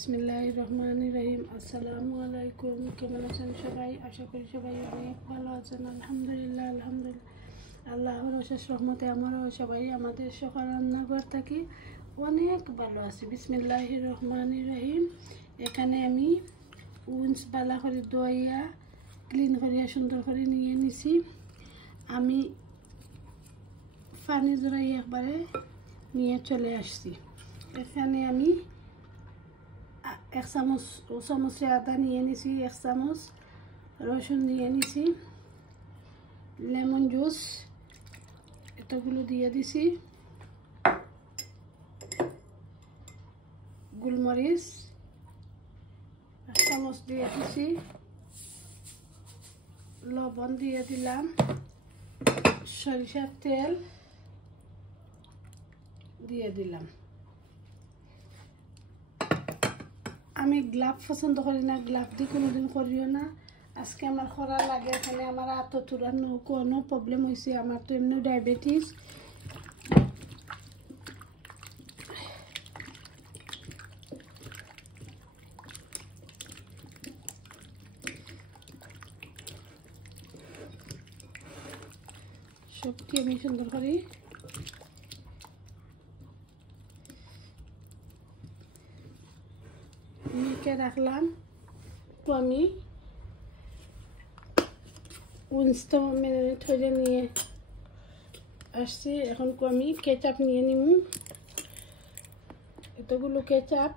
বিসমিল্লাহির রহমানির রহিম। আসসালামু আলাইকুম। কেমন আছেন সবাই? আশা করি সবাই অনেক ভালো আছেন। আলহামদুলিল্লাহ আল্লাহর অশেষ রহমতে আমরাও সবাই আমাদের সকাল রান্নাঘর থাকি অনেক ভালো আছি। বিসমিল্লাহির রহমানির রহিম। এখানে আমি উইন্স বালা করে দইয়া ক্লিন করিয়া সুন্দর করে নিয়ে নিছি। আমি পানি জড়াই একবারে নিয়ে চলে আসছি। এখানে আমি 1 চামচ আদা নিয়ে নিছি, 1 চামচ রসুন নিয়ে নিছি, লেমন জুস এতগুলো দিয়ে দিছি, গোলমরিচ 1 চামচ দিয়ে দিছি, লবণ দিয়ে দিলাম, সরিষার তেল দিয়ে দিলাম। আমি গ্লাভ পছন্দ করি না, গ্লাভ দিয়ে কোনোদিন করিও না। আজকে আমার খরা লাগে, এখানে আমার এত তুরার কোনো প্রবলেম হয়েছে। আমার তো এমনি ডায়াবেটিস। সবটি আমি সুন্দর করি মেখে রাখলাম। তো আমি উইন্সটা মিনিট হয়ে নিয়ে আসছি। এখন আমি কেচাপ নিয়ে নিব। এতগুলো কেচাপ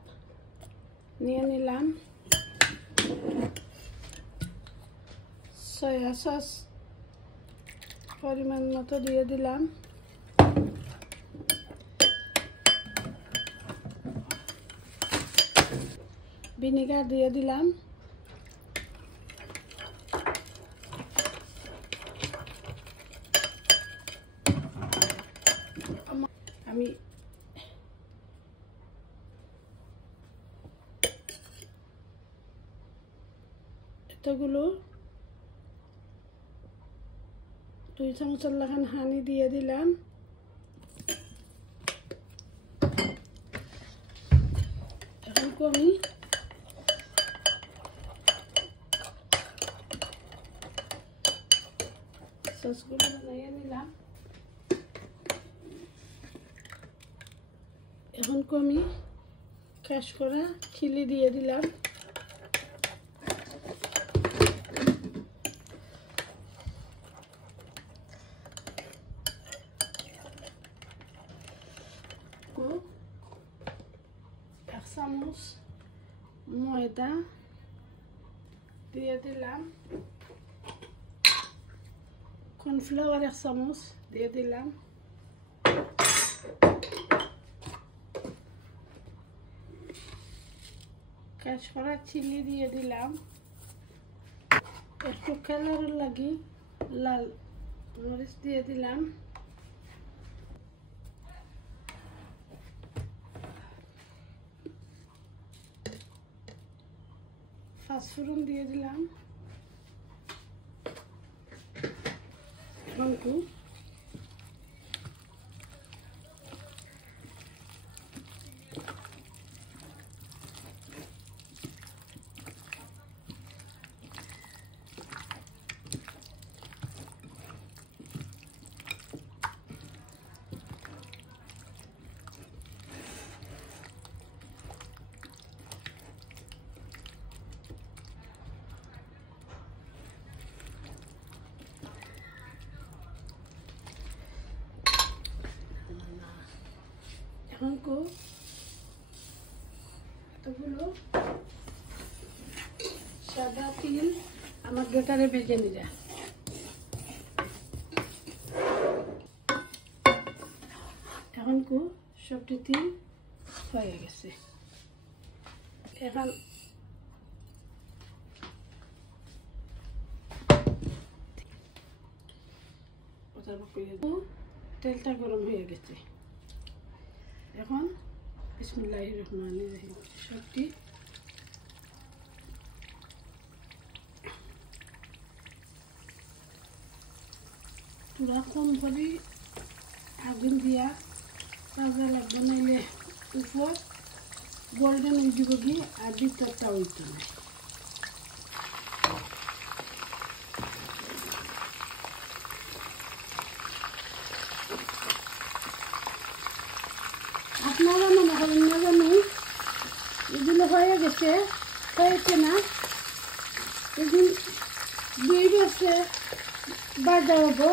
নিয়ে নিলাম। সয়া সস পরিমাণ মতো দিয়ে দিলাম। ভিনেগার দিয়ে দিলাম। আমি এতগুলো 2 চামচের লাগান হানি দিয়ে দিলাম। এখন আমি সসগুলো বানিয়ে নিলাম। এখন আমি ক্রাশ করা চিলি দিয়ে দিলাম। এক চামচ ময়দা দিয়ে দিলাম। কর্নফ্লাওয়ার 1 চামচ দিয়ে দিলাম। ক্রাশ করা চিলি দিয়ে দিলাম। একটু কালার লাগি লাল মরিচ দিয়ে দিলাম। পাঁচফোড়ন দিয়ে দিলাম। লঙ্কা এতগুলো সাদা তিল আমার বেটারে ভেজে নিরা। এখন সবটি তিল হয়ে গেছে। এখন তেলটা গরম হয়ে গেছে। এখন বিসমিল্লাহির রহমানির রহিম সবটি পুরা কম করে আগুন দিয়া ভাজা লাগবে, নাইলে উপর গোল্ডেন হয়ে যাব কি আর ভিতরটা হইতো না। আপনারা মনে করেন না জানি এগুলো হয়ে গেছে, হয়েছে না, এগুলো দিয়ে গেছে বাজা হবো।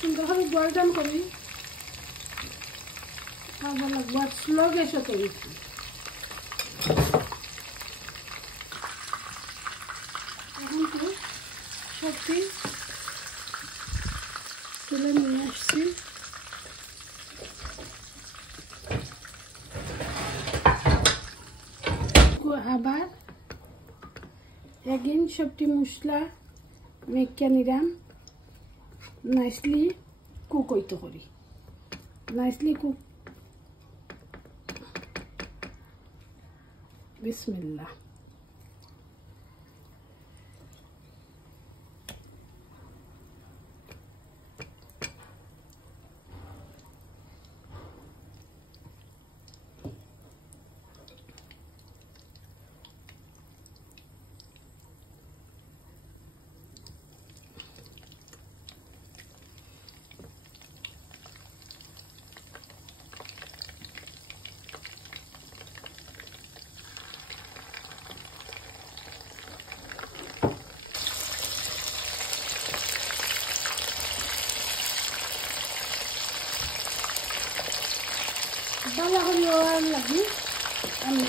সুন্দরভাবে গোল্ডেন করি, ভালো লাগবে। আর স্লো গ্যাসে করেছি। এখন তো সবটি তুলে নিয়ে আসছি। আবার এগেন সবটি মশলা মেখে নিলাম, নাইসলি কুক হইতে করি, নাইসলি কুক। বিসমিল্লাহ। বালা হলে আর লাগি আমি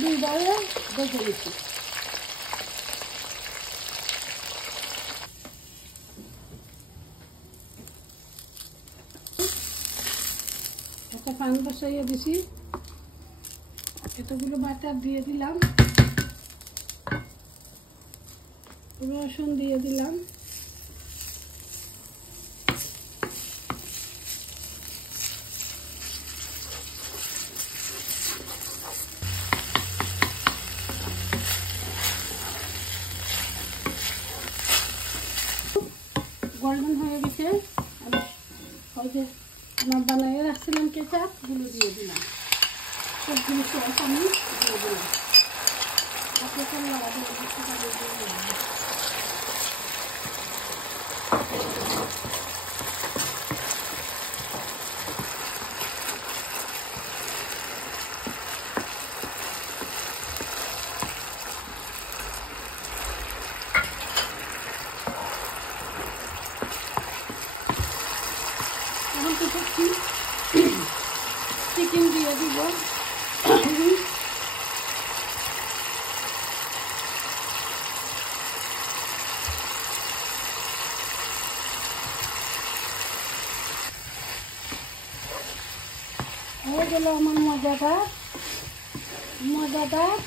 দুইবারে বেজে দিচ্ছি। একটা পান বসাইয়া দিছি, এতগুলো বাটার দিয়ে দিলাম, রসুন দিয়ে দিলাম, গোল্ডেন হয়ে গেছে। ওই যে আমার বানাইয়ে রাখছিলাম কেচাপ, গুলো দিয়ে দিলাম, সবগুলো সস আমি দিয়ে দিলাম। এখন তো চিকেন দিয়ে দিব। হয়ে গেল আমার মজাদার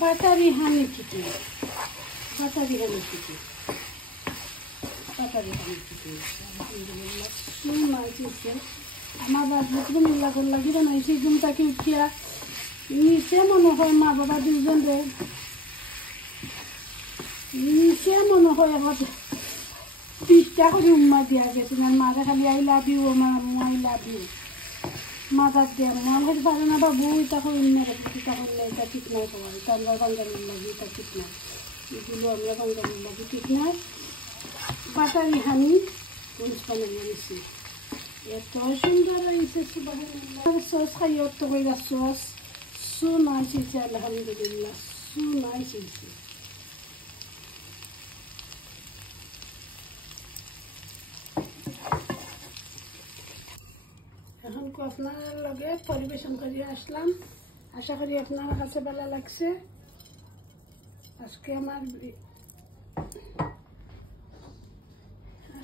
বাটারি হানি চিকেন। আলহামদুলিল্লাহ আমার বাচ্চাকে মিল্লা করলা কি বানাইছি, ঘুম থেকে উঠিয়া নিচে মনে হয় মা বাবা দুইজন রে, নিচে মনে হয় আমার 20টা করে উম্মা দিয়া গেছে। মাথা খালি আই লাভ ইউ, আমার আম্মু আই লাভ ইউ, মাথার দিয়ে মনে হয় পারে না বাবু, এটা করুন না, এটা করুন না, এটা ঠিক নাই, তোমার এটা আমরা বাঙ্গালির লাগি, এটা ঠিক নাই, এগুলো আমরা বাঙ্গালির লাগি ঠিক নাই। বাটারি হানি বানিয়ে নিচ্ছি, এত সুন্দর হয়েছে। সস খাই অত কইরা সস সু নাইস হয়েছে, আলহামদুলিল্লাহ সু নাইস হয়েছে। এখন আপনার লগে পরিবেশন করিয়ে আসলাম, আশা করি আপনার কাছে ভালো লাগছে। আজকে আমার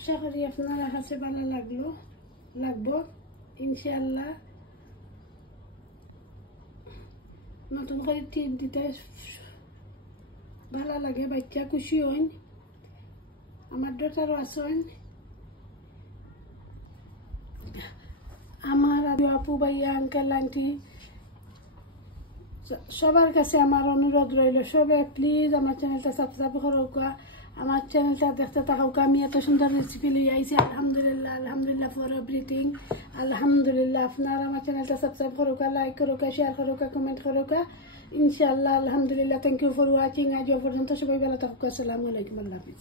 আশা করি আপনারা কাছে ভালো লাগবো ইনশাআল্লাহ। নতুন করে টিপ দিতে ভালো লাগে, বাচ্চা খুশি হইন। আমার ডটারও আছেন, আমার আপু ভাইয়া আঙ্কেল আন্টি সবার কাছে আমার অনুরোধ রইল, সবে প্লিজ আমার চ্যানেলটা সাবস্ক্রাইব করুকা, আমার চ্যানেলটা দেখতে থাকুকা। আমি এত সুন্দর রেসিপি লিয়ে আইছি, আলহামদুলিল্লাহ আলহামদুলিল্লাহ ফর এভরিথিং আলহামদুলিল্লাহ। আপনারা আমার চ্যানেলটা সাবস্ক্রাইব করুকা, লাইক করুকা, শেয়ার করুকা, কমেন্ট করুকা ইনশাআল্লাহ। আলহামদুলিল্লাহ, থ্যাংক ইউ ফর ওয়াচিং। আজ পর্যন্ত সবাই ভালো থাকুক। আসসালামু আলাইকুম, আল্লাহ হাফিজ।